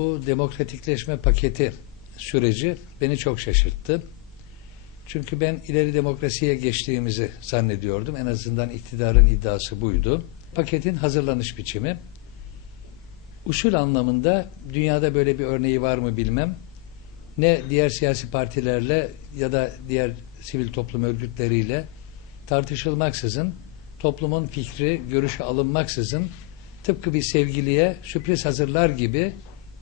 Bu demokratikleşme paketi süreci beni çok şaşırttı. Çünkü ben ileri demokrasiye geçtiğimizi zannediyordum. En azından iktidarın iddiası buydu. Paketin hazırlanış biçimi, usul anlamında dünyada böyle bir örneği var mı bilmem. Ne diğer siyasi partilerle ya da diğer sivil toplum örgütleriyle tartışılmaksızın, toplumun fikri, görüşü alınmaksızın tıpkı bir sevgiliye sürpriz hazırlar gibi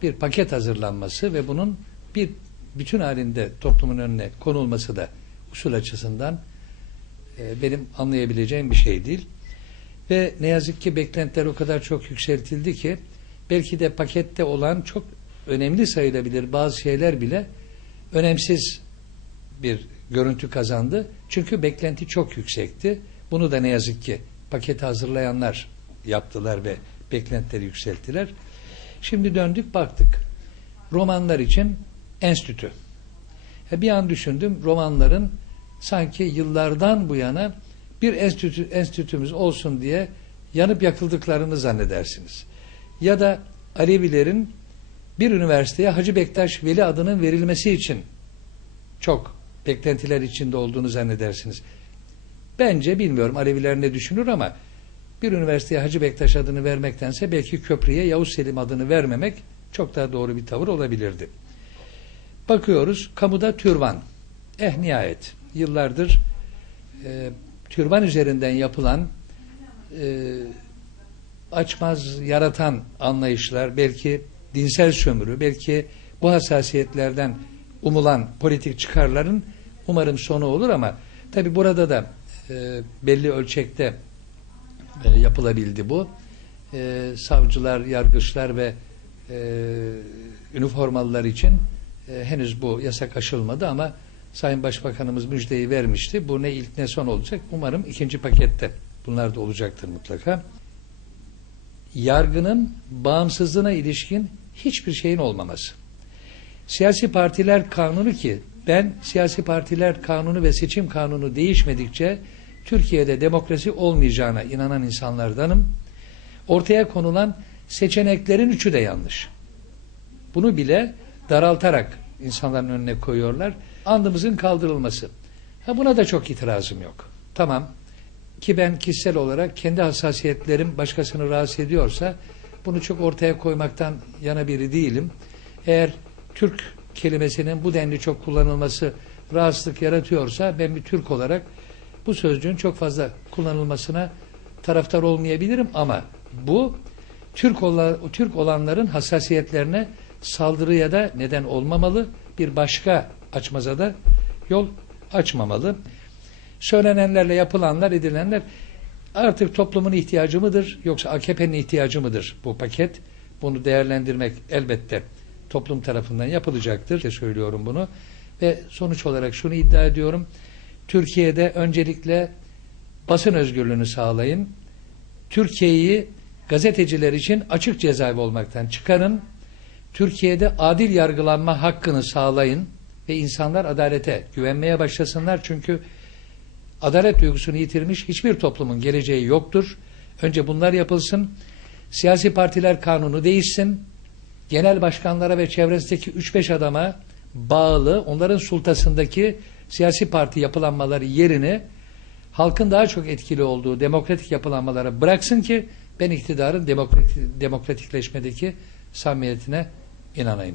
bir paket hazırlanması ve bunun bir bütün halinde toplumun önüne konulması da usul açısından benim anlayabileceğim bir şey değil. Ve ne yazık ki beklentiler o kadar çok yükseltildi ki belki de pakette olan çok önemli sayılabilir bazı şeyler bile önemsiz bir görüntü kazandı. Çünkü beklenti çok yüksekti. Bunu da ne yazık ki paketi hazırlayanlar yaptılar ve beklentileri yükselttiler. Şimdi döndük baktık. Romanlar için enstitü. Bir an düşündüm, romanların sanki yıllardan bu yana bir enstitümüz olsun diye yanıp yakıldıklarını zannedersiniz. Ya da Alevilerin bir üniversiteye Hacı Bektaş Veli adının verilmesi için çok beklentiler içinde olduğunu zannedersiniz. Bence bilmiyorum Aleviler ne düşünür ama bir üniversiteye Hacı Bektaş adını vermektense belki köprüye Yavuz Selim adını vermemek çok daha doğru bir tavır olabilirdi. Bakıyoruz kamuda türban. Nihayet yıllardır türban üzerinden yapılan açmaz yaratan anlayışlar, belki dinsel sömürü, belki bu hassasiyetlerden umulan politik çıkarların umarım sonu olur ama tabi burada da belli ölçekte yapılabildi bu. Savcılar, yargıçlar ve üniformalılar için henüz bu yasak aşılmadı ama Sayın Başbakanımız müjdeyi vermişti. Bu ne ilk ne son olacak. Umarım ikinci pakette bunlar da olacaktır mutlaka. Yargının bağımsızlığına ilişkin hiçbir şeyin olmaması. Siyasi partiler kanunu ki ben siyasi partiler kanunu ve seçim kanunu değişmedikçe Türkiye'de demokrasi olmayacağına inanan insanlardanım. Ortaya konulan seçeneklerin üçü de yanlış. Bunu bile daraltarak insanların önüne koyuyorlar. Andımızın kaldırılması. Buna da çok itirazım yok. Tamam ki ben kişisel olarak kendi hassasiyetlerim başkasını rahatsız ediyorsa bunu çok ortaya koymaktan yana biri değilim. Eğer Türk kelimesinin bu denli çok kullanılması rahatsızlık yaratıyorsa ben bir Türk olarak bu sözcüğün çok fazla kullanılmasına taraftar olmayabilirim ama bu Türk olanların hassasiyetlerine saldırıya da neden olmamalı, bir başka açmaza da yol açmamalı. Söylenenlerle yapılanlar, edilenler artık toplumun ihtiyacı mıdır yoksa AKP'nin ihtiyacı mıdır bu paket? Bunu değerlendirmek elbette toplum tarafından yapılacaktır. Söylüyorum bunu ve sonuç olarak şunu iddia ediyorum. Türkiye'de öncelikle basın özgürlüğünü sağlayın. Türkiye'yi gazeteciler için açık cezaevi olmaktan çıkarın. Türkiye'de adil yargılanma hakkını sağlayın ve insanlar adalete güvenmeye başlasınlar. Çünkü adalet duygusunu yitirmiş hiçbir toplumun geleceği yoktur. Önce bunlar yapılsın. Siyasi partiler kanunu değişsin. Genel başkanlara ve çevresindeki 3-5 adama bağlı, onların sultasındaki siyasi parti yapılanmaları yerine halkın daha çok etkili olduğu demokratik yapılanmalara bıraksın ki ben iktidarın demokratikleşmedeki samimiyetine inanayım.